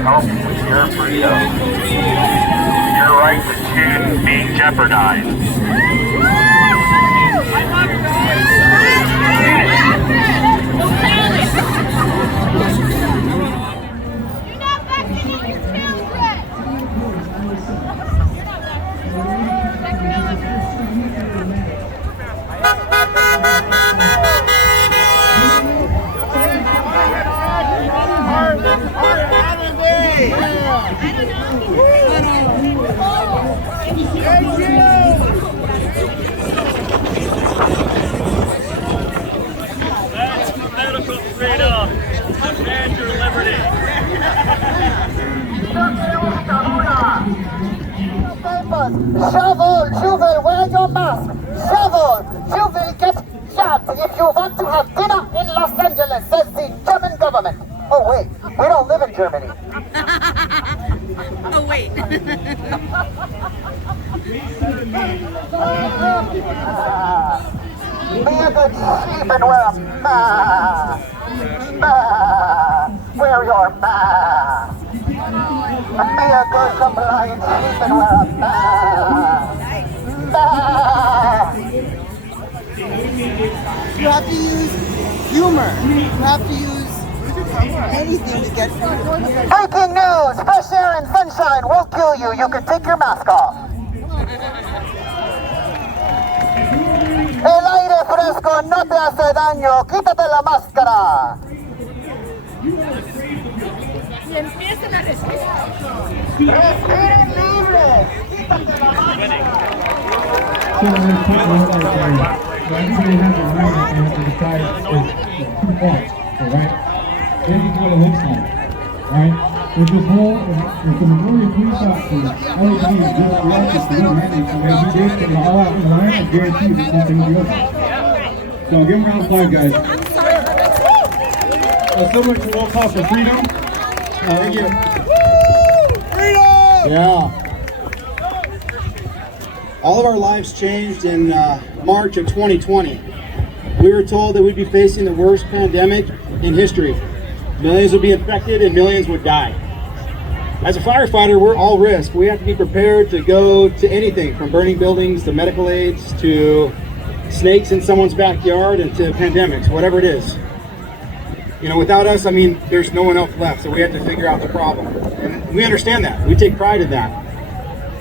to help with your freedom. Your right to choose being jeopardized. That's medical freedom. Defend your liberty. Shovel, you will wear your mask. Shovel, you will get shot if you want to have dinner in Los Angeles, says the German government. Oh wait, we don't live in Germany. Oh wait. Be a good sheep and wear a mask. Wear your mask. Be a good compliant sheep and wear a mask. You have to use humor. You have to use anything to get through. Breaking news! Fresh air and sunshine won't kill you. You can take your mask off. El aire fresco no te hace daño. Quítate la máscara. Y empiezan a respirar. Respiren libres. Quítate la máscara. So everybody has a right and they have to decide is 2 parts, alright? Then you go to looks like, right? If the majority of police officers only believe this law is the one mandate, so when we did from the all out in line, I guarantee you this thing will be over. So give them a round of applause, guys. So much for roll call for freedom. Thank you. Freedom! Yeah. All of our lives changed in March of 2020. We were told that we'd be facing the worst pandemic in history. Millions would be infected and millions would die. As a firefighter, we're all risk. We have to be prepared to go to anything from burning buildings to medical aids to snakes in someone's backyard and to pandemics, whatever it is. You know, without us, I mean, there's no one else left, so we have to figure out the problem. And we understand that. We take pride in that.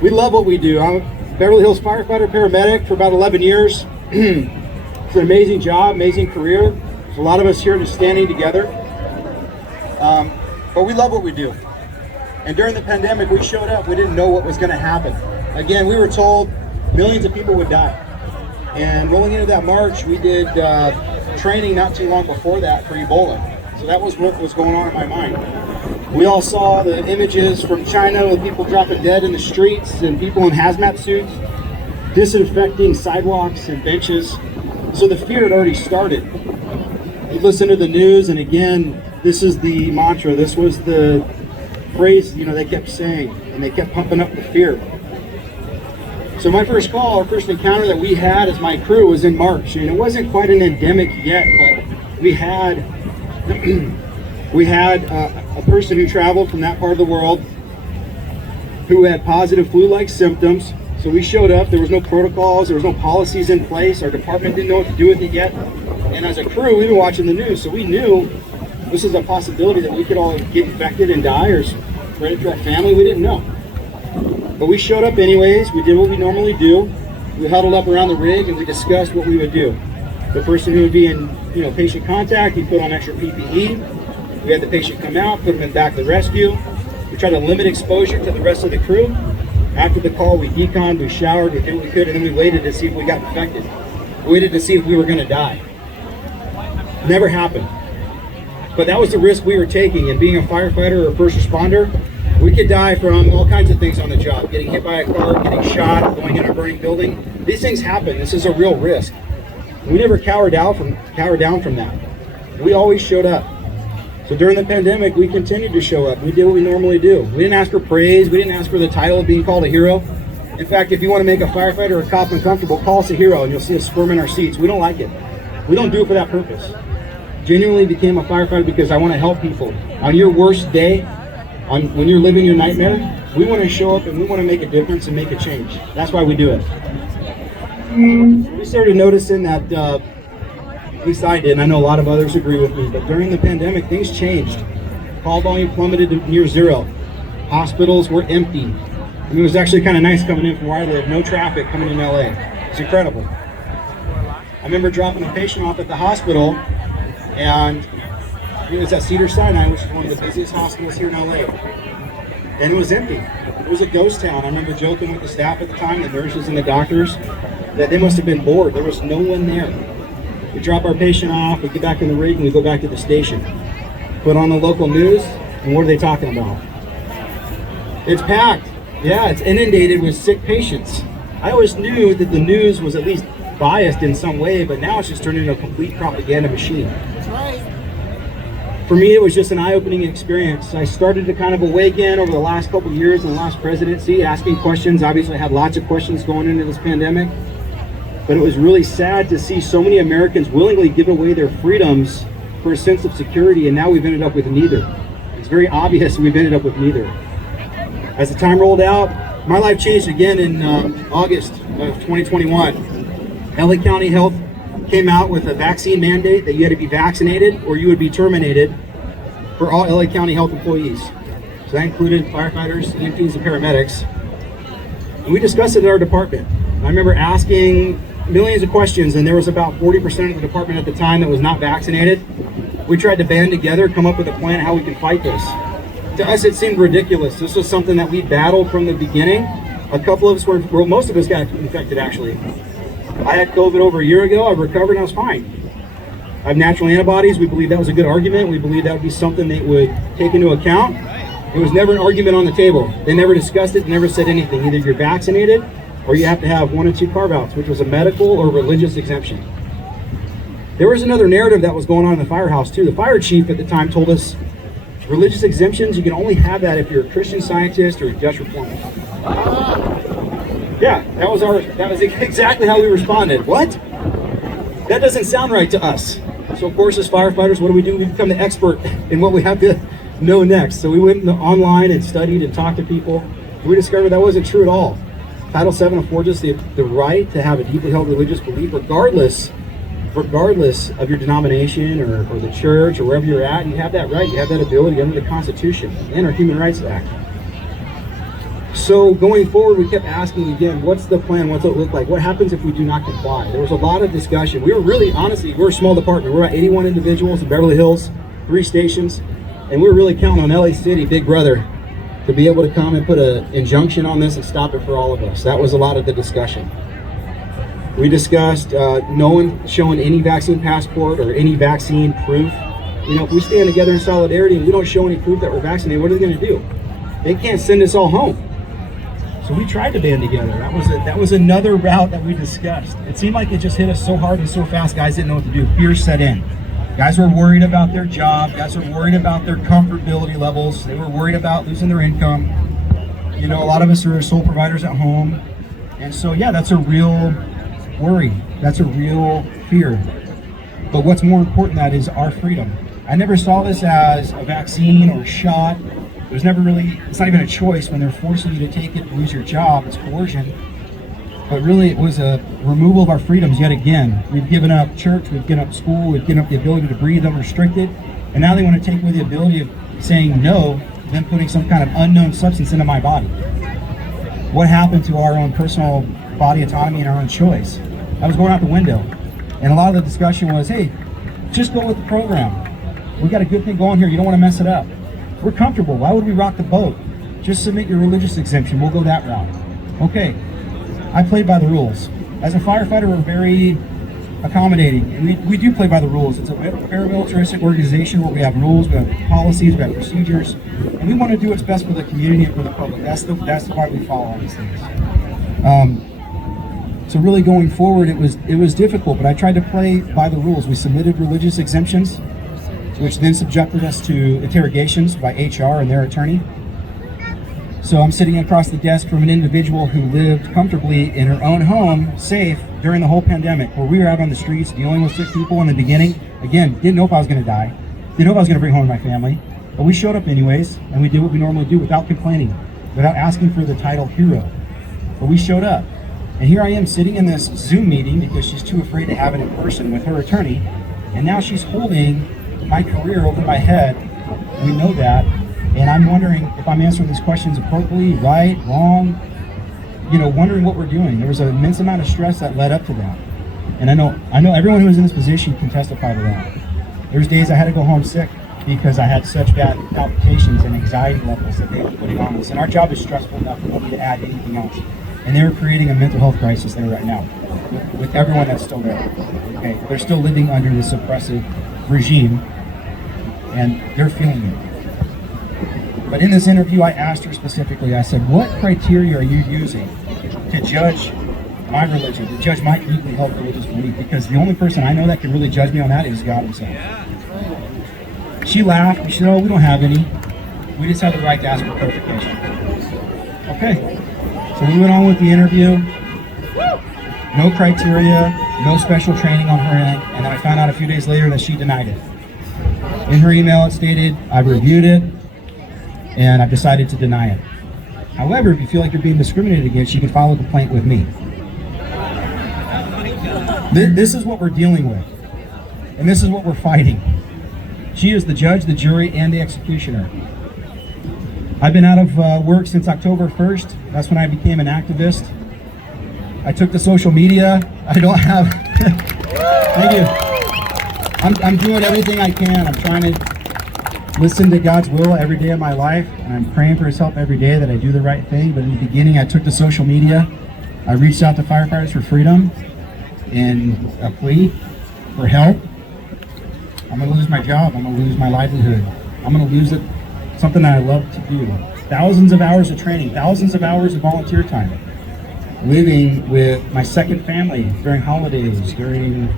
We love what we do. I'm a Beverly Hills firefighter paramedic for about 11 years. It's an amazing job, amazing career. There's a lot of us here just standing together. But we love what we do. And during the pandemic, we showed up. We didn't know what was going to happen. Again, we were told millions of people would die. And rolling into that March, we did training not too long before that for Ebola. So that was what was going on in my mind. We all saw the images from China with people dropping dead in the streets and people in hazmat suits, disinfecting sidewalks and benches. So the fear had already started. You listen to the news, and again, this is the mantra. This was the phrase, you know, they kept saying, and they kept pumping up the fear. So my first call, our first encounter that we had as my crew was in March, and it wasn't quite an endemic yet, but we had a person who traveled from that part of the world who had positive flu-like symptoms. So we showed up. There was no protocols, there was no policies in place. Our department didn't know what to do with it yet. And as a crew, we've been watching the news, so we knew this is a possibility that we could all get infected and die or spread it to our family. We didn't know. But we showed up anyways. We did what we normally do. We huddled up around the rig and we discussed what we would do. The person who would be in, patient contact, he put on extra PPE. We had the patient come out, put him in back of the rescue. We tried to limit exposure to the rest of the crew. After the call, we deconned, we showered, we did what we could, and then we waited to see if we got infected. We waited to see if we were going to die. Never happened. But that was the risk we were taking, and being a firefighter or a first responder, we could die from all kinds of things on the job. Getting hit by a car, getting shot, going in a burning building. These things happen. This is a real risk. We never cowered down from that. We always showed up. So during the pandemic, we continued to show up. We did what we normally do. We didn't ask for praise. We didn't ask for the title of being called a hero. In fact, if you want to make a firefighter or a cop uncomfortable, call us a hero and you'll see us squirm in our seats. We don't like it. We don't do it for that purpose. Genuinely became a firefighter because I want to help people. On your worst day, when you're living your nightmare, we want to show up and we want to make a difference and make a change. That's why we do it. We started noticing that, at least I did, and I know a lot of others agree with me, but during the pandemic, things changed. Call volume plummeted to near zero. Hospitals were empty. And it was actually kind of nice coming in from where I live. No traffic coming in LA. It's incredible. I remember dropping a patient off at the hospital, and it was at Cedars-Sinai, which is one of the busiest hospitals here in LA. And it was empty. It was a ghost town. I remember joking with the staff at the time, the nurses and the doctors, that they must have been bored. There was no one there. We drop our patient off, we get back in the rig, and we go back to the station. Put on the local news, and what are they talking about? It's packed. Yeah, it's inundated with sick patients. I always knew that the news was at least biased in some way, but now it's just turned into a complete propaganda machine. That's right. For me, it was just an eye-opening experience. I started to kind of awaken over the last couple of years in the last presidency, asking questions. Obviously, I had lots of questions going into this pandemic, but it was really sad to see so many Americans willingly give away their freedoms for a sense of security, and now we've ended up with neither. It's very obvious we've ended up with neither. As the time rolled out, my life changed again in August of 2021. LA County Health came out with a vaccine mandate that you had to be vaccinated or you would be terminated for all LA County Health employees. So that included firefighters, EMTs, and paramedics. And we discussed it at our department. I remember asking millions of questions, and there was about 40% of the department at the time that was not vaccinated. We tried to band together, come up with a plan how we can fight this. To us, it seemed ridiculous. This was something that we battled from the beginning. A couple of us were, well, most of us got infected actually. I had COVID over a year ago. I recovered and I was fine. I have natural antibodies. We believe that was a good argument. We believe that would be something they would take into account. It was never an argument on the table. They never discussed it, never said anything. Either you're vaccinated or you have to have one of two carve-outs, which was a medical or religious exemption. There was another narrative that was going on in the firehouse too. The fire chief at the time told us, religious exemptions, you can only have that if you're a Christian Scientist or a Dutch reformer. Yeah, that was exactly how we responded. What? That doesn't sound right to us. So of course, as firefighters, what do? We become the expert in what we have to know next. So we went online and studied and talked to people. We discovered that wasn't true at all. Title VII affords us the right to have a deeply held religious belief, regardless of your denomination or the church or wherever you're at. You have that right, you have that ability under the Constitution and our Human Rights Act. So going forward, we kept asking again, what's the plan? What's it look like? What happens if we do not comply? There was a lot of discussion. We were really, honestly, we're a small department. We're about 81 individuals in Beverly Hills, 3 stations, and we were really counting on LA City, Big Brother, to be able to come and put an injunction on this and stop it for all of us. That was a lot of the discussion. We discussed no one showing any vaccine passport or any vaccine proof. You know, if we stand together in solidarity and we don't show any proof that we're vaccinated, what are they going to do? They can't send us all home. So we tried to band together. That was another route that we discussed. It seemed like it just hit us so hard and so fast, guys didn't know what to do. Fear set in. Guys were worried about their job. Guys were worried about their comfortability levels. They were worried about losing their income. You know, a lot of us are sole providers at home. And so, yeah, that's a real worry. That's a real fear. But what's more important than that is our freedom. I never saw this as a vaccine or a shot. There's never really, it's not even a choice when they're forcing you to take it to lose your job. It's coercion. But really, it was a removal of our freedoms yet again. We've given up church, we've given up school, we've given up the ability to breathe unrestricted. And now they want to take away the ability of saying no, then putting some kind of unknown substance into my body. What happened to our own personal body autonomy and our own choice? That was going out the window. And a lot of the discussion was, hey, just go with the program. We got a good thing going here. You don't want to mess it up. We're comfortable. Why would we rock the boat? Just submit your religious exemption. We'll go that route. Okay. I played by the rules. As a firefighter, we're very accommodating, and we do play by the rules. It's a paramilitaristic organization where we have rules, we have policies, we have procedures, and we want to do what's best for the community and for the public. That's the part we follow on these things. So really going forward, it was difficult, but I tried to play by the rules. We submitted religious exemptions, which then subjected us to interrogations by HR and their attorney. So I'm sitting across the desk from an individual who lived comfortably in her own home, safe, during the whole pandemic, where we were out on the streets dealing with sick people in the beginning. Again, didn't know if I was going to die. Didn't know if I was going to bring home my family. But we showed up anyways, and we did what we normally do without complaining, without asking for the title hero. But we showed up. And here I am sitting in this Zoom meeting because she's too afraid to have it in person with her attorney. And now she's holding my career over my head. We know that. And I'm wondering if I'm answering these questions appropriately, right, wrong, wondering what we're doing. There was an immense amount of stress that led up to that. And I know everyone who was in this position can testify to that. There's days I had to go home sick because I had such bad palpitations and anxiety levels that they were putting on us. And our job is stressful enough, we don't need to add anything else. And they were creating a mental health crisis there right now with everyone that's still there. Okay, they're still living under this oppressive regime, and they're feeling it. But in this interview, I asked her specifically, I said, what criteria are you using to judge my religion, to judge my deeply held religious belief? Because the only person I know that can really judge me on that is God himself. She laughed, and she said, oh, we don't have any. We just have the right to ask for clarification. Okay, so we went on with the interview. No criteria, no special training on her end, and then I found out a few days later that she denied it. In her email it stated, I've reviewed it, and I've decided to deny it. However, if you feel like you're being discriminated against, you can file a complaint with me. This is what we're dealing with, and this is what we're fighting. She is the judge, the jury, and the executioner. I've been out of work since October 1st. That's when I became an activist. I took to social media. I don't have, thank you. I'm doing everything I can. I'm trying to listen to God's will every day of my life, and I'm praying for his help every day that I do the right thing. But in the beginning, I took to social media. I reached out to Firefighters for Freedom in a plea for help. I'm gonna lose my job. I'm gonna lose my livelihood. I'm gonna lose it, something that I love to do. Thousands of hours of training, thousands of hours of volunteer time. Living with my second family during holidays, during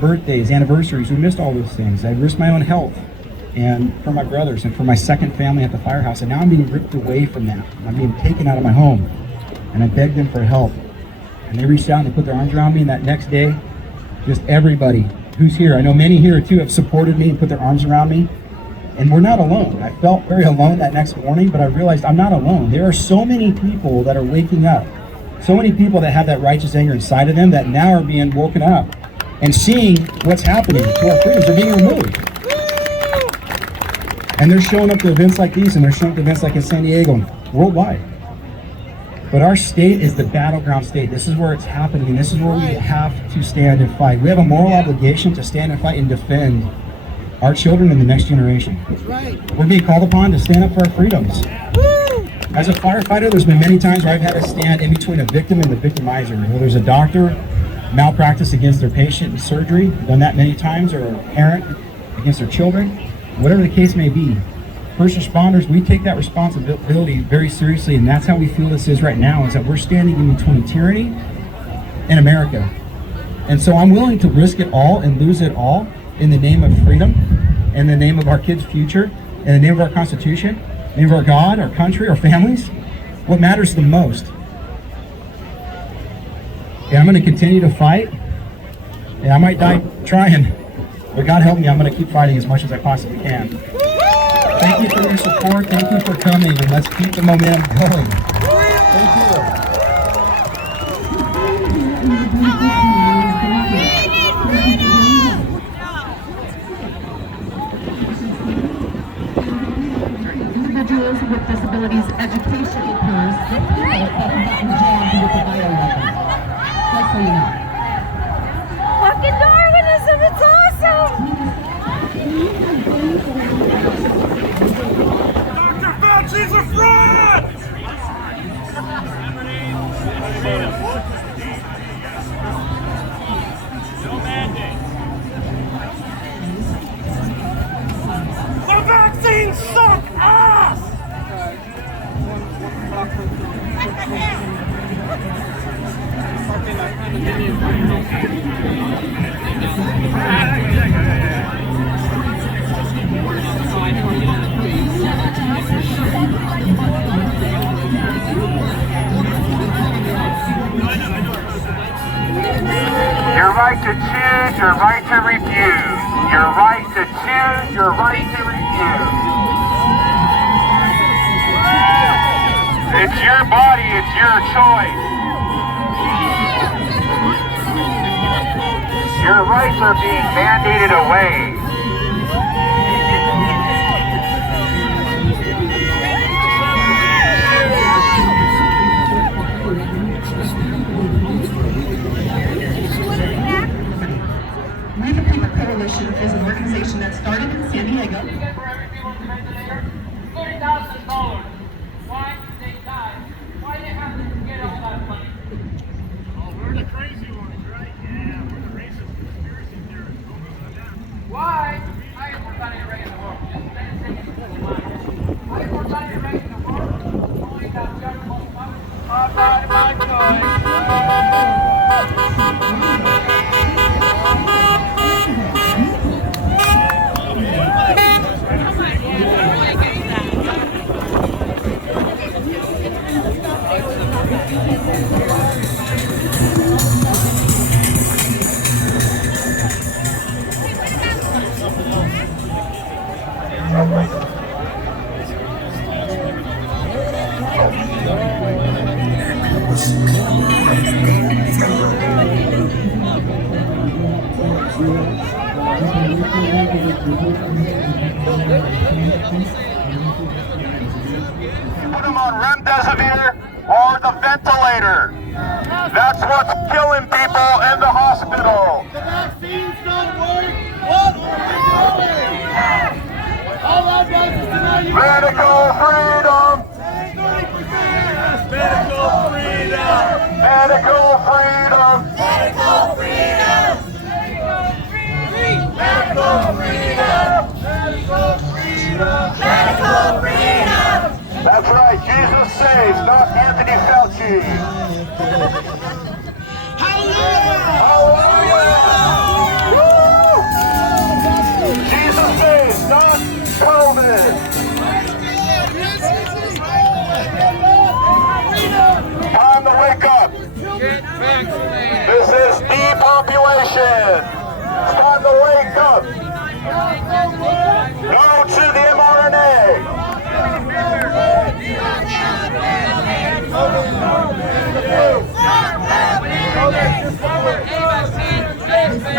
birthdays, anniversaries. We missed all those things. I risked my own health and for my brothers and for my second family at the firehouse. And now I'm being ripped away from that. I'm being taken out of my home. And I begged them for help. And they reached out and they put their arms around me. And that next day, just everybody who's here, I know many here too have supported me and put their arms around me. And we're not alone. I felt very alone that next morning, but I realized I'm not alone. There are so many people that are waking up. So many people that have that righteous anger inside of them that now are being woken up and seeing what's happening to our freedoms. They're being removed. And they're showing up to events like these, and they're showing up to events like in San Diego and worldwide. But our state is the battleground state. This is where it's happening, and this is where we have to stand and fight. We have a moral obligation to stand and fight and defend our children and the next generation. That's right. We're being called upon to stand up for our freedoms. As a firefighter, there's been many times where I've had to stand in between a victim and the victimizer. Whether there's a doctor malpractice against their patient in surgery, done that many times, or a parent against their children, whatever the case may be. First responders, we take that responsibility very seriously, and that's how we feel this is right now, is that we're standing in between tyranny and America. And so I'm willing to risk it all and lose it all in the name of freedom, in the name of our kids' future, in the name of our Constitution, in the name of our God, our country, our families. What matters the most. And I'm going to continue to fight, and I might die trying, but God help me, I'm going to keep fighting as much as I possibly can. Thank you for your support, thank you for coming, and let's keep the momentum going. Thank you. Individuals with disabilities education occurs with people that have gotten jammed with the bioweapon. Just so you know. Fucking Darwinism, it's awesome! Dr. Fauci's a fraud! No mandate. The vaccines suck ass! Your right to choose, your right to refuse. Your right to choose, your right to refuse. your choice. Your rights are being mandated away. We the People Coalition is an organization that started in San Diego. $30,000. Why did they die? Why did they have to get all that money? Oh, we're the crazy ones, right? Yeah, we're the racist conspiracy theorists. Why? I am more money right in the world. Just let it take it to the line. I am more money right in the world. Only got just most money. I'm riding my coin. Put them on remdesivir or the ventilator. That's what's killing people in the hospital. The vaccines don't work. What are we doing? All I've done is deny you Medical freedom. medical freedom. Medical freedom. Medical freedom. Medical freedom. Medical freedom. Medical freedom. That's right. Jesus saves, not Anthony Fauci. Hallelujah! Woo! Jesus saves, not COVID. Time to wake up. Get vaccinated. This is depopulation. It's time to wake up. No to the mRNA.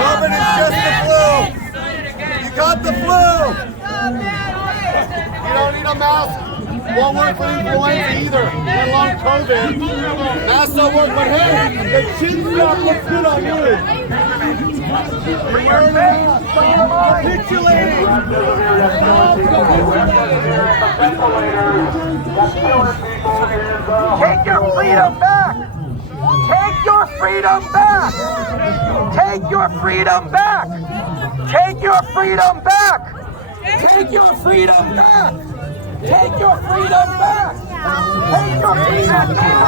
COVID is just the flu. You got the flu. You don't need a mask. Won't work for influenza either, let alone COVID. Masks don't work, but hey, the chin strap looks good on you. You're wearing a mask. Capitulating. Take your freedom back! Take your freedom back! Take your freedom back! Take your freedom back! Take your freedom back! Take your freedom back! Take your freedom back!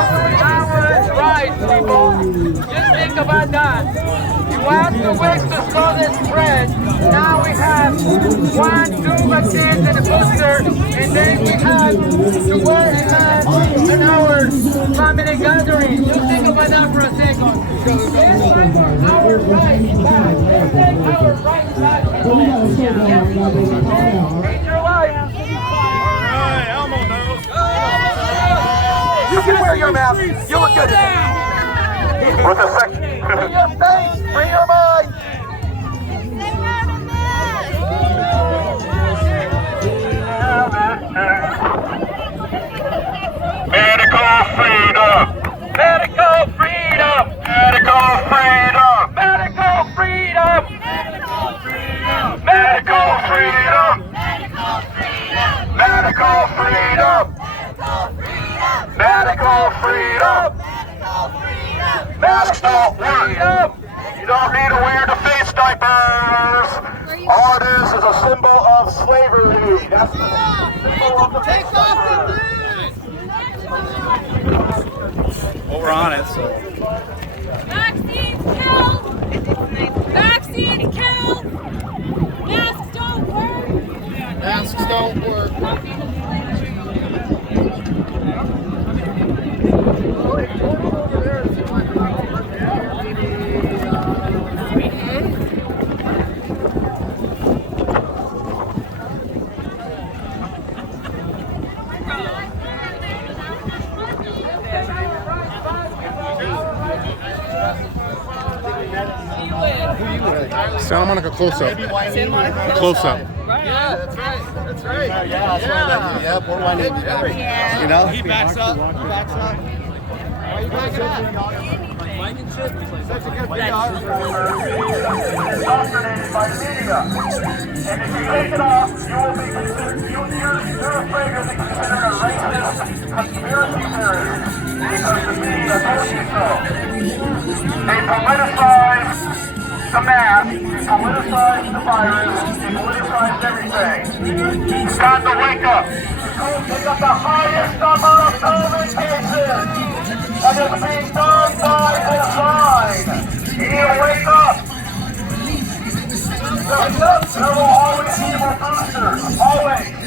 That's right, people. Just think about that. You asked the ways to slow this spread. Now we have 1, 2 vaccines and a booster, and then we have to wear an hour family gathering. Just think about that for a second. Let's take our rights back. Let's take our rights back. Change your life. You can wear your mask. You look good in it. With a sec. Free your face. Free your mind. Medical freedom. Medical freedom. Medical freedom. Medical freedom. Medical freedom. Medical freedom. Medical freedom. Masks don't work. You don't need to wear the face diapers. All it is a symbol of slavery. That's the symbol of the face diaper. Well, we're on it, so. Vaccines kill! Vaccines kill! Masks don't work! Masks don't work. Santa Monica close-up. Close-up. Yeah, that's right. That's right. Yeah, that's right. Yeah, Port Wine. You know? He backs up. He backs up. Why are you backing up? Such a good dog. Indoctrinated by media. And if you take it off, you will be considered, you're afraid you'll be considered a racist conspiracy theorist. Because the media told you so. They politicize the mask, they politicize the virus, they politicize everything. It's time to wake up. They got the highest number of COVID cases. And it's being done by design. You need to wake up. Wake up. There will always be more boosters. Always.